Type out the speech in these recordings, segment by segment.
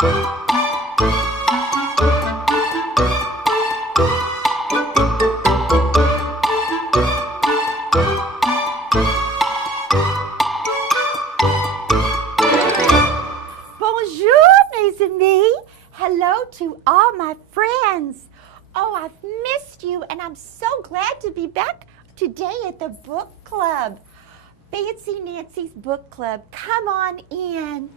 Bonjour, mes amis. Hello to all my friends. Oh, I've missed you, and I'm so glad to be back today at the book club. Fancy Nancy's book club, come on in.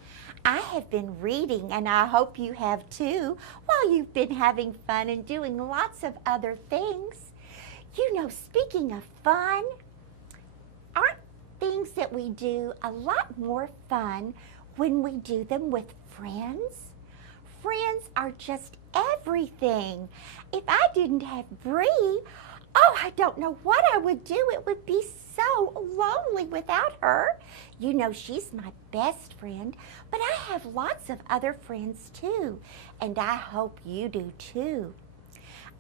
I have been reading, and I hope you have too, while you've been having fun and doing lots of other things. You know, speaking of fun, aren't things that we do a lot more fun when we do them with friends? Friends are just everything. If I didn't have Bree, oh, I don't know what I would do. It would be so lonely without her. You know, she's my best friend, but I have lots of other friends too, and I hope you do too.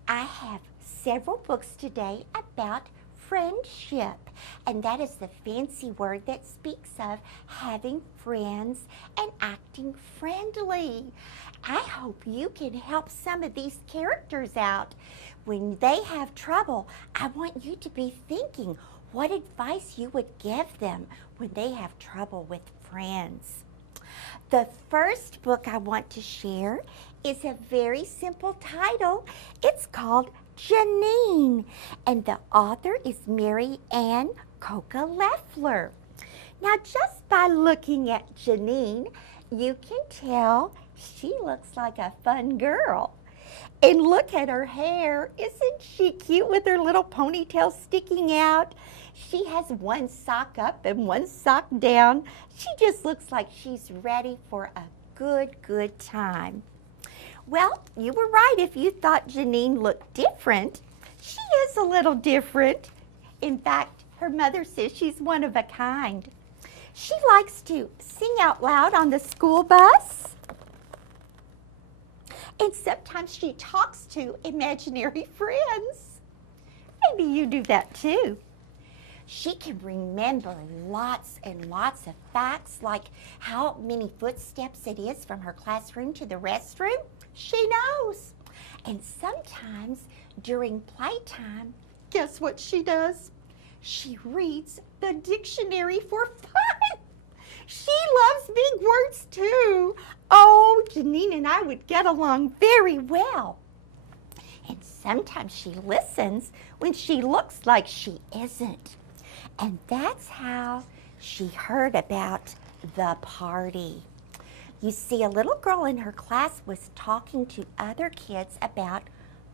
I have several books today about friendship, and that is the fancy word that speaks of having friends and acting friendly. I hope you can help some of these characters out. When they have trouble, I want you to be thinking what advice you would give them when they have trouble with friends. The first book I want to share is a very simple title. It's called Jeanine, and the author is Mary Ann Coca Leffler. Now, just by looking at Jeanine, you can tell she looks like a fun girl. And look at her hair. Isn't she cute with her little ponytail sticking out? She has one sock up and one sock down. She just looks like she's ready for a good time. Well, you were right if you thought Jeanine looked different. She is a little different. In fact, her mother says she's one of a kind. She likes to sing out loud on the school bus. And sometimes she talks to imaginary friends. Maybe you do that too. She can remember lots and lots of facts, like how many footsteps it is from her classroom to the restroom. She knows. And sometimes during playtime, guess what she does? She reads the dictionary for fun. She loves big words too. Oh, Jeanine and I would get along very well. And sometimes she listens when she looks like she isn't. And that's how she heard about the party. You see, a little girl in her class was talking to other kids about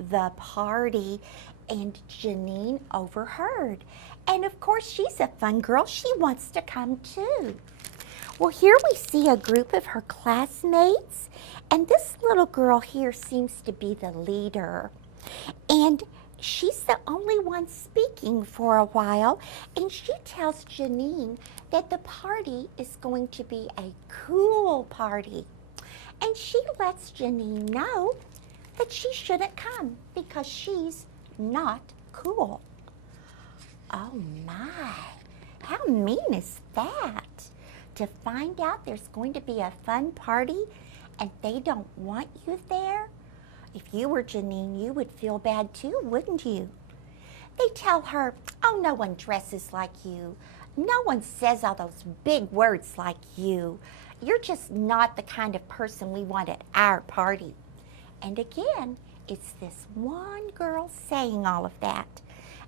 the party, and Jeanine overheard. And of course, she's a fun girl. She wants to come too. Well, here we see a group of her classmates, and this little girl here seems to be the leader. And she's the only one speaking for a while, and she tells Jeanine that the party is going to be a cool party. And she lets Jeanine know that she shouldn't come because she's not cool. Oh my, how mean is that? To find out there's going to be a fun party and they don't want you there? If you were Jeanine, you would feel bad too, wouldn't you? They tell her, oh, no one dresses like you. No one says all those big words like you. You're just not the kind of person we want at our party. And again, it's this one girl saying all of that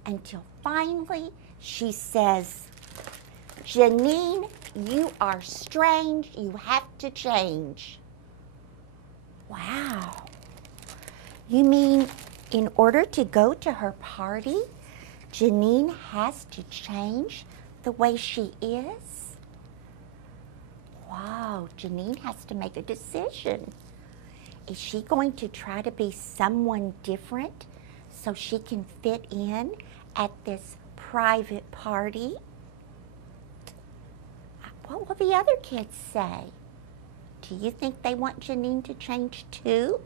until finally she says, Jeanine, you are strange. You have to change. Wow. You mean in order to go to her party, Jeanine has to change the way she is? Wow, Jeanine has to make a decision. Is she going to try to be someone different so she can fit in at this private party? What will the other kids say? Do you think they want Jeanine to change too?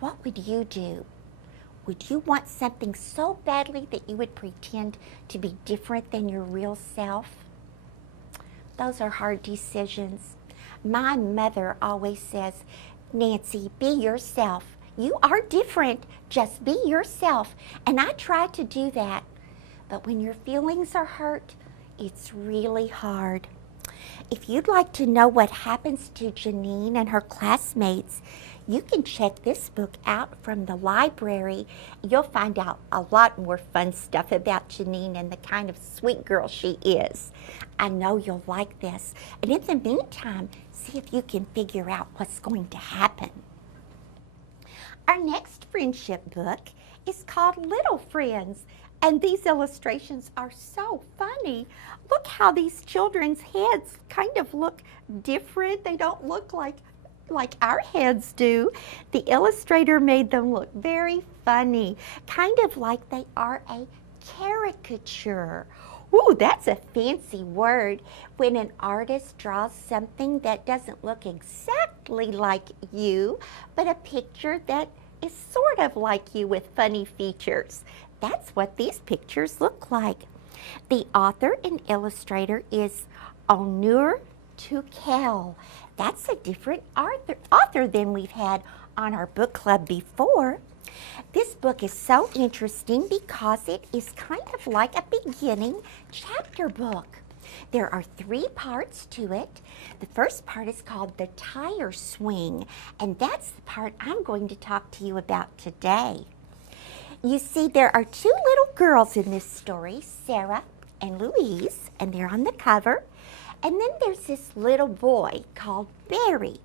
What would you do? Would you want something so badly that you would pretend to be different than your real self? Those are hard decisions. My mother always says, Nancy, be yourself. You are different. Just be yourself. And I try to do that. But when your feelings are hurt, it's really hard. If you'd like to know what happens to Jeanine and her classmates, you can check this book out from the library. You'll find out a lot more fun stuff about Jeanine and the kind of sweet girl she is. I know you'll like this. And in the meantime, see if you can figure out what's going to happen. Our next friendship book is called Little Friends. And these illustrations are so funny. Look how these children's heads kind of look different. They don't look like our heads do. The illustrator made them look very funny, kind of like they are a caricature. Ooh, that's a fancy word when an artist draws something that doesn't look exactly like you, but a picture that is sort of like you with funny features. That's what these pictures look like. The author and illustrator is Onur Tukel. That's a different author than we've had on our book club before. This book is so interesting because it is kind of like a beginning chapter book. There are 3 parts to it. The first part is called The Tire Swing, and that's the part I'm going to talk to you about today. You see, there are 2 little girls in this story, Sarah and Louise, and they're on the cover. And then there's this little boy called Barry.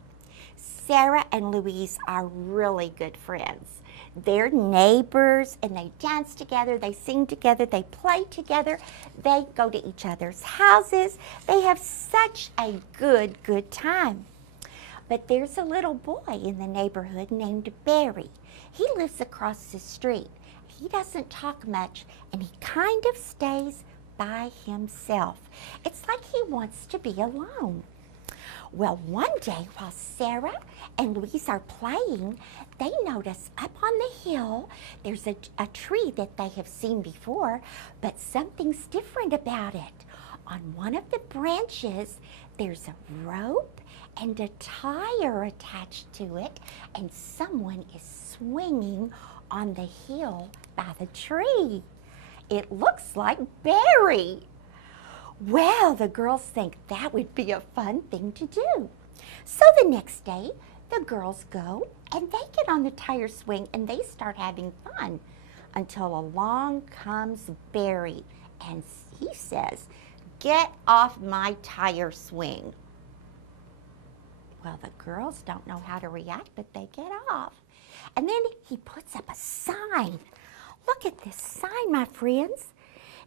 Sarah and Louise are really good friends. They're neighbors, and they dance together, they sing together, they play together, they go to each other's houses. They have such a good time. But there's a little boy in the neighborhood named Barry. He lives across the street. He doesn't talk much, and he kind of stays by himself. It's like he wants to be alone. Well, one day while Sarah and Louise are playing, they notice up on the hill there's a tree that they have seen before, but something's different about it. On one of the branches, there's a rope and a tire attached to it, and someone is swinging on the hill by the tree. It looks like Barry. Well, the girls think that would be a fun thing to do. So the next day, the girls go and they get on the tire swing and they start having fun until along comes Barry and he says, "Get off my tire swing." Well, the girls don't know how to react, but they get off. And then he puts up a sign. Look at this sign, my friends.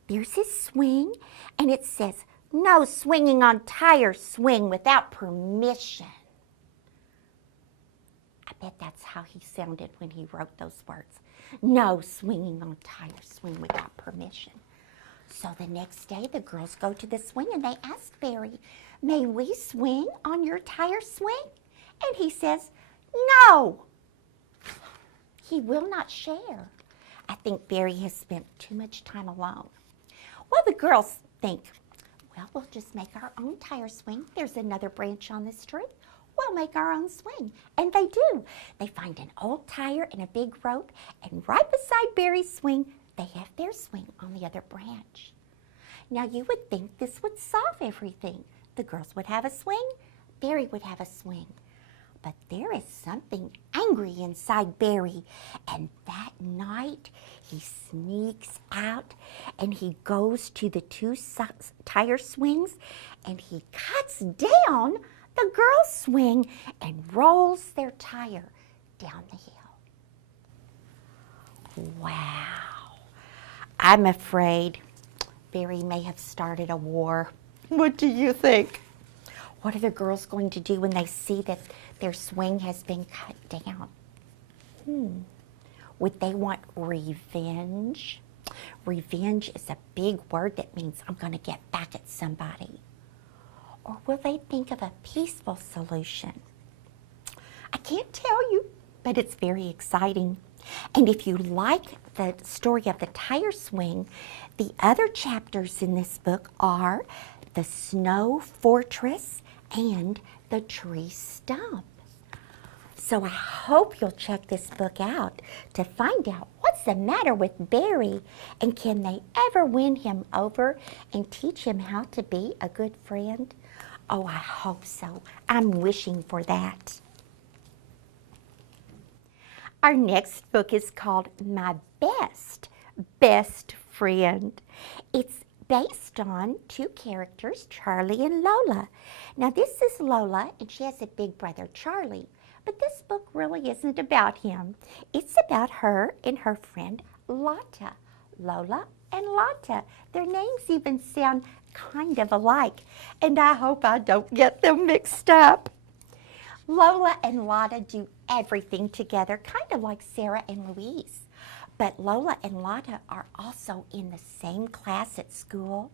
There's his swing, and it says, "No swinging on tire swing without permission." I bet that's how he sounded when he wrote those words. No swinging on tire swing without permission. So the next day, the girls go to the swing, and they ask Barry, "May we swing on your tire swing?" And he says, "No." He will not share. I think Barry has spent too much time alone. Well, the girls think, well, we'll just make our own tire swing. There's another branch on this tree. We'll make our own swing. And they do. They find an old tire and a big rope, and right beside Barry's swing, they have their swing on the other branch. Now, you would think this would solve everything. The girls would have a swing, Barry would have a swing. But there is something angry inside Barry, and that night he sneaks out and he goes to the 2 tire swings and he cuts down the girls' swing and rolls their tire down the hill. Wow. I'm afraid Barry may have started a war. What do you think? What are the girls going to do when they see that their swing has been cut down? Would they want revenge? Revenge is a big word that means I'm going to get back at somebody. Or will they think of a peaceful solution? I can't tell you, but it's very exciting. And if you like the story of the tire swing, the other chapters in this book are The Snow Fortress and the tree stump. So I hope you'll check this book out to find out what's the matter with Barry and can they ever win him over and teach him how to be a good friend? Oh, I hope so. I'm wishing for that. Our next book is called My Best Friend. It's based on two characters, Charlie and Lola. Now this is Lola and she has a big brother, Charlie. But this book really isn't about him. It's about her and her friend, Lotta. Lola and Lotta. Their names even sound kind of alike, and I hope I don't get them mixed up. Lola and Lotta do everything together, kind of like Sarah and Louise. But Lola and Lotta are also in the same class at school.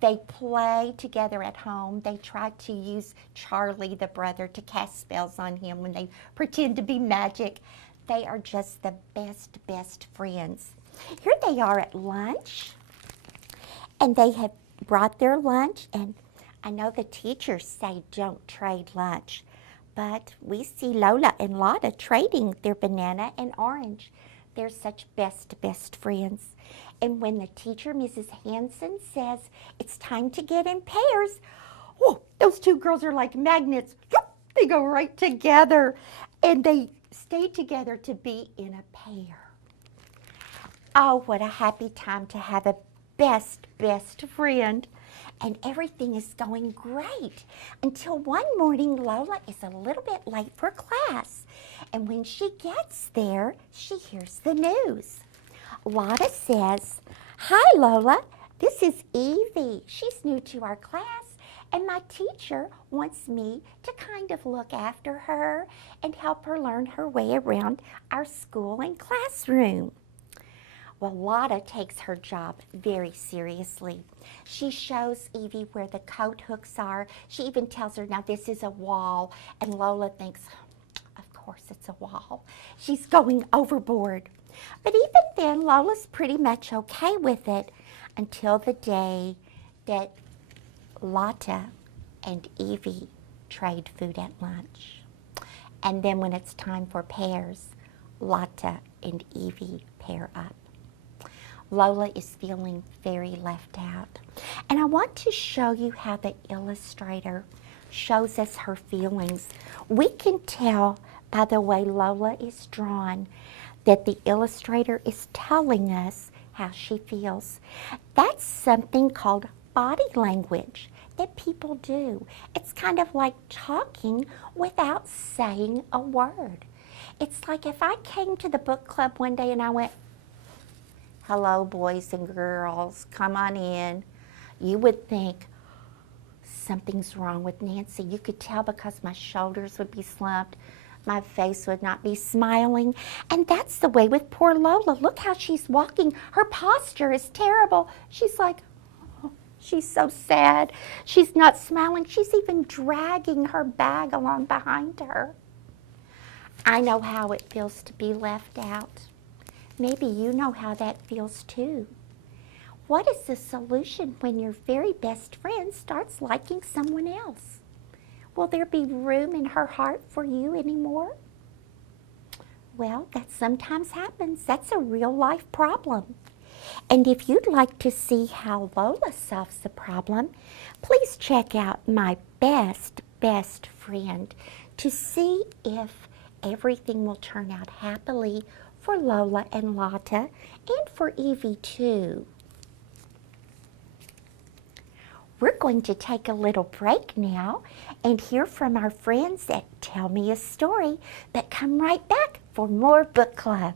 They play together at home. They try to use Charlie, the brother, to cast spells on him when they pretend to be magic. They are just the best friends. Here they are at lunch, and they have brought their lunch, and I know the teachers say don't trade lunch, but we see Lola and Lotta trading their banana and orange. They're such best friends. And when the teacher, Mrs. Hanson, says it's time to get in pairs, oh, those two girls are like magnets. They go right together, and they stay together to be in a pair. Oh, what a happy time to have a best friend. And everything is going great until one morning Lola is a little bit late for class. And when she gets there, she hears the news. Lotta says, "Hi Lola, this is Evie. She's new to our class and my teacher wants me to kind of look after her and help her learn her way around our school and classroom." Well, Lotta takes her job very seriously. She shows Evie where the coat hooks are. She even tells her, now this is a wall. And Lola thinks, of course it's a wall. She's going overboard. But even then, Lola's pretty much okay with it until the day that Lotta and Evie trade food at lunch. And then when it's time for pairs, Lotta and Evie pair up. Lola is feeling very left out. And I want to show you how the illustrator shows us her feelings. We can tell by the way Lola is drawn that the illustrator is telling us how she feels. That's something called body language that people do. It's kind of like talking without saying a word. It's like if I came to the book club one day and I went, "Hello, boys and girls, come on in," you would think something's wrong with Nancy. You could tell because my shoulders would be slumped, my face would not be smiling. And that's the way with poor Lola. Look how she's walking. Her posture is terrible. She's like, oh, she's so sad. She's not smiling. She's even dragging her bag along behind her. I know how it feels to be left out. Maybe you know how that feels too. What is the solution when your very best friend starts liking someone else? Will there be room in her heart for you anymore? Well, that sometimes happens. That's a real life problem. And if you'd like to see how Lola solves the problem, please check out My Best Friend to see if everything will turn out happily for Lola and Lotta, and for Evie too. We're going to take a little break now and hear from our friends at Tell Me a Story, but come right back for more book club.